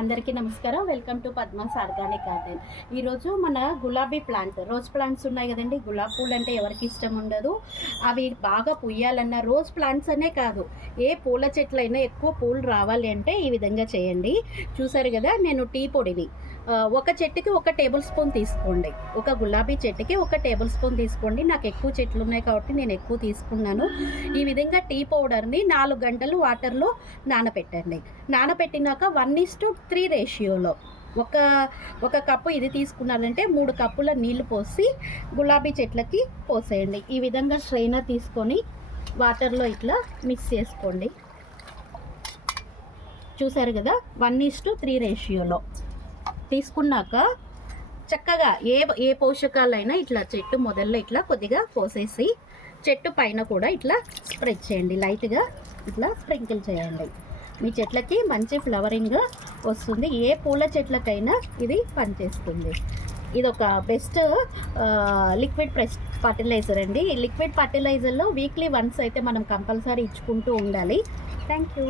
అందరికీ నమస్కారం. Welcome to Padma's organic garden. ఈరోజు మన గులాబీ ప్లాంట్, రోజ్ ప్లాంట్స్ ఉన్నాయి కదండి. గులాబీ పూలు అంటే ఎవరికి ఇష్టం ఉండదు. అవి బాగా పుయ్యాలన్నా, రోజ్ ప్లాంట్స్ అనే కాదు, ఏ పూల చెట్లైనా ఎక్కువ పూలు రావాలి అంటే ఈ విధంగా చేయండి. చూసారు కదా, నేను టీ పొడిని ఒక చెట్టుకి 1 టేబుల్ స్పూన్ తీసుకోండి. ఒక గులాబీ చెట్టుకి 1 టేబుల్ స్పూన్ తీసుకోండి. నాకు ఎక్కువ చెట్లు ఉన్నాయి కాబట్టి నేను ఎక్కువ తీసుకున్నాను. ఈ విధంగా టీ పౌడర్ని 4 గంటలు వాటర్లో నానబెట్టండి. నానబెట్టినాక 1:3 రేషియోలో ఒక కప్పు ఇది తీసుకున్నారంటే 3 కప్పుల నీళ్లు పోసి గులాబీ చెట్లకి పోసేయండి. ఈ విధంగా స్ట్రైనర్ తీసుకొని వాటర్లో ఇట్లా మిక్స్ చేసుకోండి. చూసారు కదా, 1:3 రేషియోలో తీసుకున్నాక చక్కగా ఏ పోషకాలైనా ఇట్లా చెట్టు మొదల్లో ఇట్లా కొద్దిగా పోసేసి చెట్టు పైన కూడా ఇట్లా స్ప్రెడ్ చేయండి. లైట్గా ఇట్లా స్ప్రింకిల్ చేయండి. మీ చెట్లకి మంచి ఫ్లవరింగ్ వస్తుంది. ఏ పూల చెట్లకైనా ఇది పనిచేస్తుంది. ఇది ఒక బెస్ట్ లిక్విడ్ ఫర్టిలైజర్ అండి. ఈ లిక్విడ్ ఫర్టిలైజర్లో వీక్లీ వన్స్ అయితే మనం కంపల్సరీ ఇచ్చుకుంటూ ఉండాలి. Thank you.